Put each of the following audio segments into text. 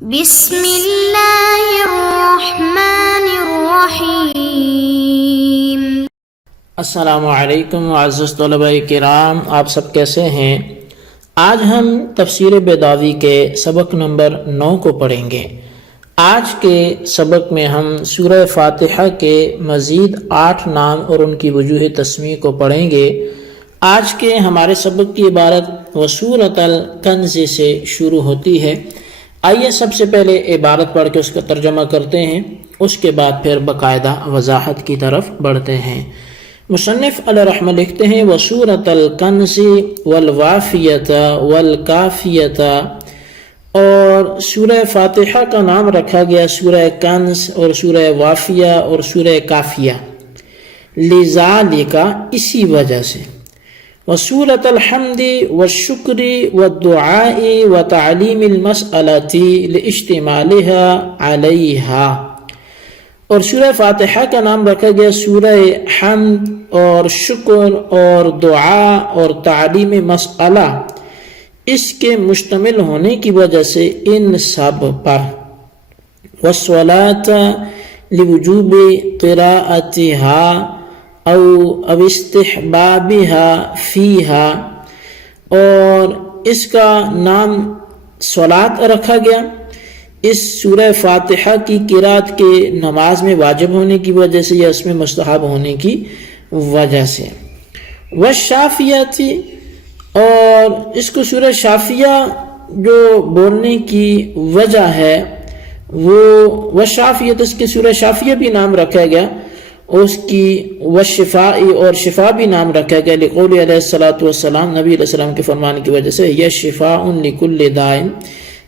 بسم اللہ الرحمن الرحیم۔ السلام علیکم معزز طلباء کرام، آپ سب کیسے ہیں؟ آج ہم تفسیر بیضاوی کے سبق نمبر 9 کو پڑھیں گے۔ آج کے سبق میں ہم سورہ فاتحہ کے مزید 8 نام اور ان کی وجوہ تسمیہ کو پڑھیں گے۔ آج کے ہمارے سبق کی عبارت وسورۃ الکنز سے شروع ہوتی ہے۔ آئیے سب سے پہلے عبارت پڑھ کے اس کا ترجمہ کرتے ہیں، اس کے بعد پھر باقاعدہ وضاحت کی طرف بڑھتے ہیں۔ مصنف علیہ رحمہ لکھتے ہیں وسورۃ الکنز والوافیۃ والکافیۃ، اور سورہ فاتحہ کا نام رکھا گیا سورہ کنز اور سورہ وافیہ اور سورہ کافیہ، لذالک اسی وجہ سے، وسورۃ الحمد والشکر والدعاء وتعلیم المسألۃ لاشتمالها علیہا، اور سورہ فاتحہ کا نام رکھا گیا سورہ حمد اور شکر اور دعا اور تعلیم مسئلہ، اس کے مشتمل ہونے کی وجہ سے ان سب پر، والصلاۃ لوجوب قراءتها او استحبابها فیہا، اور اس کا نام صلاۃ رکھا گیا اس سورہ فاتحہ کی قرات کے نماز میں واجب ہونے کی وجہ سے یا اس میں مستحب ہونے کی وجہ سے، والشافیہ تھی، اور اس کو سورہ شافیہ جو بولنے کی وجہ ہے وہ والشافیہ، اس کے سورہ شافیہ بھی نام رکھا گیا، اس کی والشفاء اور شفا بھی نام رکھا گیا لقول علیہ الصلوۃ والسلام، نبی علیہ السلام کے فرمانے کی وجہ سے، یہ شفاء لکل داء،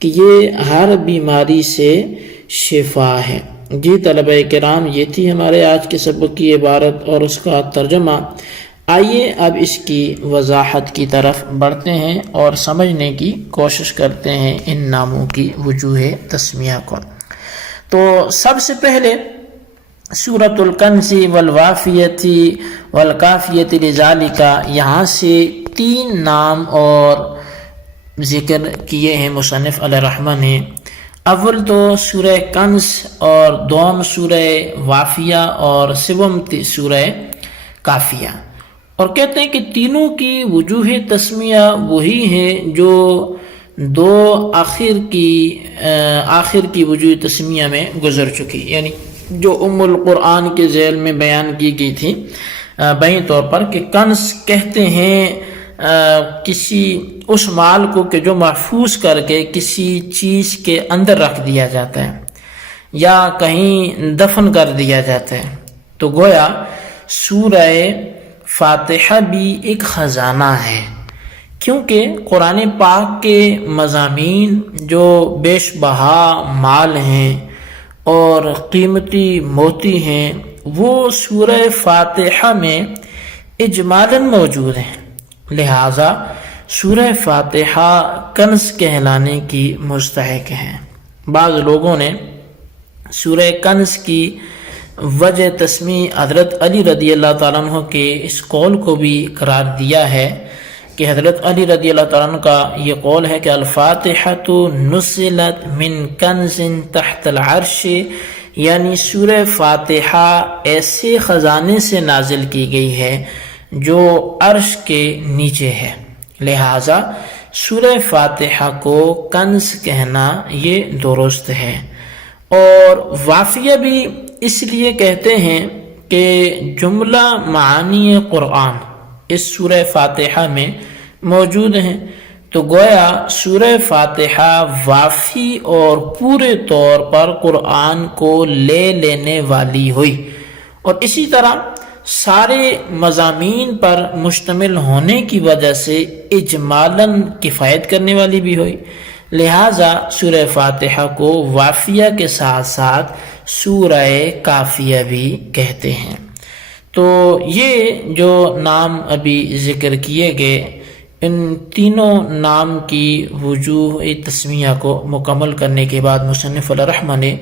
کہ یہ ہر بیماری سے شفا ہے۔ جی طلبہ کرام، یہ تھی ہمارے آج کے سبق کی عبارت اور اس کا ترجمہ۔ آئیے اب اس کی وضاحت کی طرف بڑھتے ہیں اور سمجھنے کی کوشش کرتے ہیں ان ناموں کی وجوہ تسمیہ کو۔ تو سب سے پہلے سورۃ الکنز والوافیۃ والکافیۃ لذالک، یہاں سے 3 نام اور ذکر کیے ہیں مصنف علیہ رحمہ نے۔ اول تو سورہ کنز اور دوم سورہ وافیہ اور سوم سورہ کافیہ، اور کہتے ہیں کہ تینوں کی وجوہ تسمیہ وہی ہیں جو دو آخر کی وجوہ تسمیہ میں گزر چکی، یعنی جو ام القرآن کے ذیل میں بیان کی گئی تھی بین طور پر، کہ کنز کہتے ہیں کسی اس مال کو کہ جو محفوظ کر کے کسی چیز کے اندر رکھ دیا جاتا ہے یا کہیں دفن کر دیا جاتا ہے، تو گویا سورہ فاتحہ بھی ایک خزانہ ہے، کیونکہ قرآن پاک کے مضامین جو بیش بہا مال ہیں اور قیمتی موتی ہیں وہ سورہ فاتحہ میں اجمالاً موجود ہیں، لہٰذا سورہ فاتحہ کنز کہلانے کی مستحق ہے۔ بعض لوگوں نے سورہ کنز کی وجہ تسمیہ حضرت علی رضی اللہ تعالیٰ عنہ کے اس قول کو بھی قرار دیا ہے کہ حضرت علی رضی اللہ تعالیٰ عنہ کا یہ قول ہے کہ الفاتحۃ نزلت من کنز تحت العرش، یعنی سورہ فاتحہ ایسے خزانے سے نازل کی گئی ہے جو عرش کے نیچے ہے، لہٰذا سورہ فاتحہ کو کنز کہنا یہ درست ہے۔ اور وافیہ بھی اس لیے کہتے ہیں کہ جملہ معانی قرآن اس سورہ فاتحہ میں موجود ہیں، تو گویا سورہ فاتحہ وافی اور پورے طور پر قرآن کو لے لینے والی ہوئی، اور اسی طرح سارے مضامین پر مشتمل ہونے کی وجہ سے اجمالاً کفایت کرنے والی بھی ہوئی، لہٰذا سورہ فاتحہ کو وافیہ کے ساتھ ساتھ سورہ کافیہ بھی کہتے ہیں۔ تو یہ جو نام ابھی ذکر کیے گئے، ان تینوں نام کی وجوہ تسمیہ کو مکمل کرنے کے بعد مصنف علیہ رحمہ نے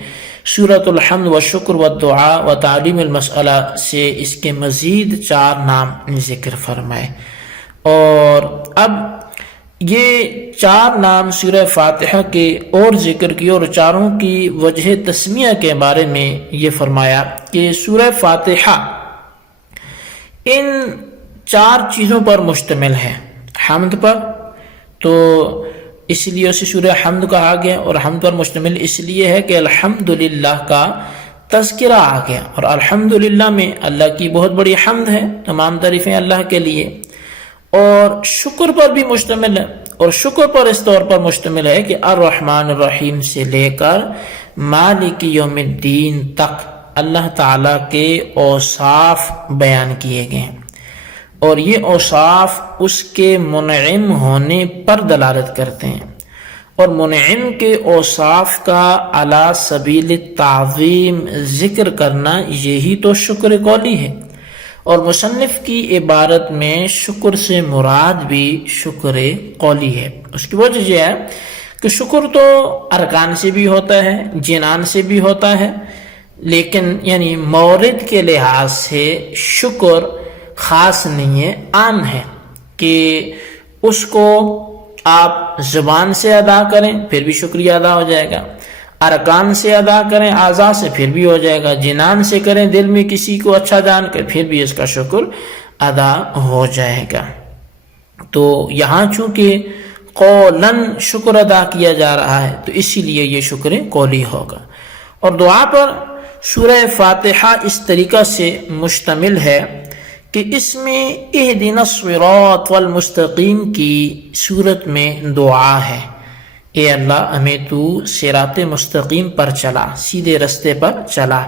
سورۃ الحمد والشکر والدعاء وتعلیم المسئلہ سے اس کے مزید 4 نام ذکر فرمائے، اور اب یہ 4 نام سورہ فاتحہ کے اور ذکر کیے اور چاروں کی وجہ تسمیہ کے بارے میں یہ فرمایا کہ سورہ فاتحہ ان 4 چیزوں پر مشتمل ہے۔ حمد پر، تو اس لیے اسے سورہ حمد کہا گیا، اور حمد پر مشتمل اس لیے ہے کہ الحمدللہ کا تذکرہ آ گیا، اور الحمدللہ میں اللہ کی بہت بڑی حمد ہے، تمام تعریفیں اللہ کے لیے، اور شکر پر بھی مشتمل ہے، اور شکر پر اس طور پر مشتمل ہے کہ الرحمن الرحیم سے لے کر مالک یوم الدین تک اللہ تعالیٰ کے اوصاف بیان کیے گئے ہیں، اور یہ اوصاف اس کے منعم ہونے پر دلالت کرتے ہیں، اور منعم کے اوصاف کا علی سبیل تعظیم ذکر کرنا یہی تو شکر قولی ہے، اور مصنف کی عبارت میں شکر سے مراد بھی شکر قولی ہے۔ اس کی وجہ یہ ہے کہ شکر تو ارکان سے بھی ہوتا ہے، جنان سے بھی ہوتا ہے، لیکن یعنی مورد کے لحاظ سے شکر خاص نہیں ہے، عام ہے کہ اس کو آپ زبان سے ادا کریں پھر بھی شکریہ ادا ہو جائے گا، ارکان سے ادا کریں اعضاء سے پھر بھی ہو جائے گا، جنان سے کریں دل میں کسی کو اچھا جان کر پھر بھی اس کا شکر ادا ہو جائے گا۔ تو یہاں چونکہ قولاً شکر ادا کیا جا رہا ہے تو اسی لیے یہ شکر قولی ہوگا۔ اور دعا پر سورہ فاتحہ اس طریقہ سے مشتمل ہے کہ اس میں اہدنا الصراط والمستقیم کی صورت میں دعا ہے، اے اللہ ہمیں تو صراط مستقیم پر چلا، سیدھے رستے پر چلا،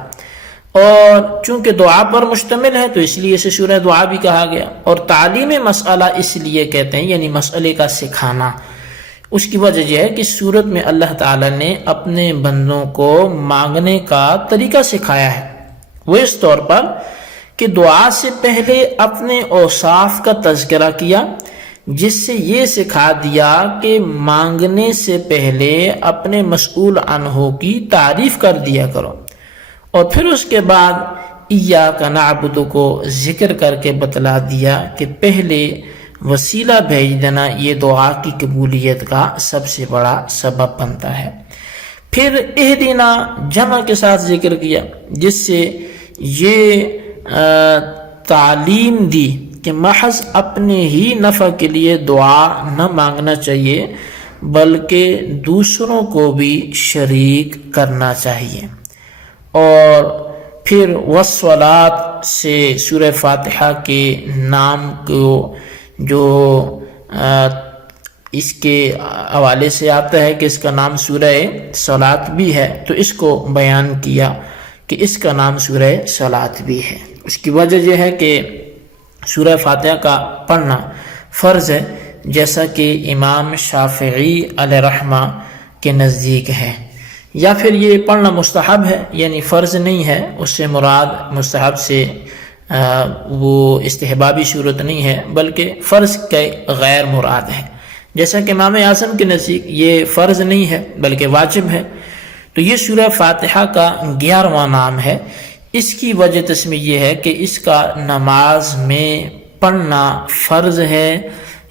اور چونکہ دعا پر مشتمل ہے تو اس لیے اسے سورہ دعا بھی کہا گیا، اور تعلیم مسئلہ اس لیے کہتے ہیں یعنی مسئلے کا سکھانا۔ اس کی وجہ یہ ہے کہ سورت میں اللہ تعالیٰ نے اپنے بندوں کو مانگنے کا طریقہ سکھایا ہے، وہ اس طور پر کہ دعا سے پہلے اپنے اوصاف کا تذکرہ کیا، جس سے یہ سکھا دیا کہ مانگنے سے پہلے اپنے مسئول عنہ کی تعریف کر دیا کرو، اور پھر اس کے بعد ایاک نعبد کو ذکر کر کے بتلا دیا کہ پہلے وسیلہ بھیج دینا یہ دعا کی قبولیت کا سب سے بڑا سبب بنتا ہے۔ پھر اہدنا جمع کے ساتھ ذکر کیا، جس سے یہ تعلیم دی کہ محض اپنے ہی نفع کے لیے دعا نہ مانگنا چاہیے بلکہ دوسروں کو بھی شریک کرنا چاہیے۔ اور پھر والصلاۃ سے سورہ فاتحہ کے نام کو جو اس کے حوالے سے آتا ہے کہ اس کا نام سورہ صلاۃ بھی ہے، تو اس کو بیان کیا کہ اس کا نام سورہ صلاۃ بھی ہے۔ اس کی وجہ یہ ہے کہ سورہ فاتحہ کا پڑھنا فرض ہے، جیسا کہ امام شافعی علیہ رحمہ کے نزدیک ہے، یا پھر یہ پڑھنا مستحب ہے، یعنی فرض نہیں ہے، اس سے مراد مستحب سے وہ استحبابی صورت نہیں ہے بلکہ فرض کے غیر مراد ہے، جیسا کہ امام اعظم کے نزدیک یہ فرض نہیں ہے بلکہ واجب ہے۔ تو یہ سورہ فاتحہ کا 11واں نام ہے۔ اس کی وجہ تسمیہ یہ ہے کہ اس کا نماز میں پڑھنا فرض ہے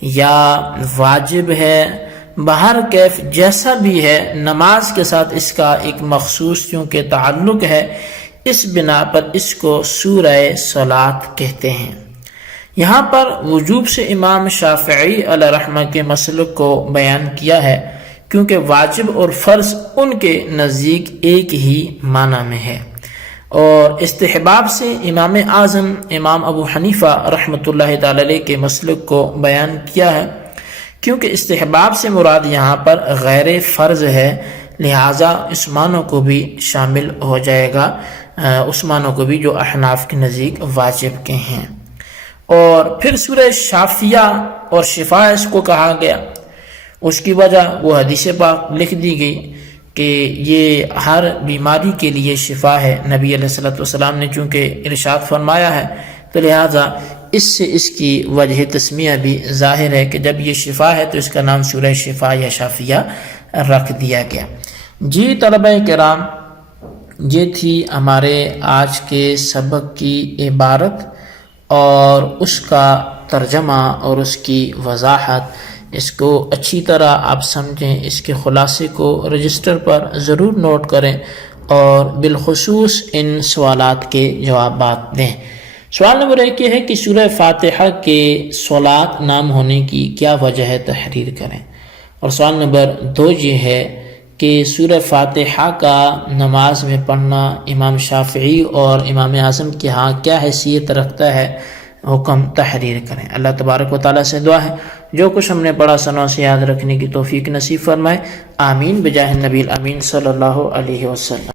یا واجب ہے، بہر کیف جیسا بھی ہے، نماز کے ساتھ اس کا ایک مخصوص چونکہ تعلق ہے، اس بنا پر اس کو سورہ صلاۃ کہتے ہیں۔ یہاں پر وجوب سے امام شافعی علیہ رحمہ کے مسلک کو بیان کیا ہے، کیونکہ واجب اور فرض ان کے نزدیک ایک ہی معنی میں ہے، اور استحباب سے امام اعظم امام ابو حنیفہ رحمۃ اللہ تعالی علیہ کے مسلک کو بیان کیا ہے، کیونکہ استحباب سے مراد یہاں پر غیر فرض ہے، لہٰذا اس معنی کو بھی شامل ہو جائے گا، اس معنی کو بھی جو احناف کے نزدیک واجب کے ہیں۔ اور پھر سورہ شافیہ اور شفا اس کو کہا گیا، اس کی وجہ وہ حدیث پاک لکھ دی گئی کہ یہ ہر بیماری کے لیے شفا ہے، نبی علیہ الصلوۃ والسلام نے چونکہ ارشاد فرمایا ہے، تو لہٰذا اس سے اس کی وجہ تسمیہ بھی ظاہر ہے کہ جب یہ شفا ہے تو اس کا نام سورہ شفا یا شافیہ رکھ دیا گیا۔ جی طلبہ کرام، یہ تھی ہمارے آج کے سبق کی عبارت اور اس کا ترجمہ اور اس کی وضاحت اس کو اچھی طرح آپ سمجھیں، اس کے خلاصے کو رجسٹر پر ضرور نوٹ کریں اور بالخصوص ان سوالات کے جوابات دیں۔ سوال نمبر 1 یہ ہے کہ سورہ فاتحہ کے صلاۃ نام ہونے کی کیا وجہ ہے، تحریر کریں۔ اور سوال نمبر 2 یہ ہے کہ سورہ فاتحہ کا نماز میں پڑھنا امام شافعی اور امام اعظم کے ہاں کیا حیثیت رکھتا ہے، حکم تحریر کریں۔ اللہ تبارک و تعالیٰ سے دعا ہے جو کچھ ہم نے پڑھا سنوں سے یاد رکھنے کی توفیق نصیب فرمائے، آمین بجاہ النبی الامین صلی اللہ علیہ وسلم۔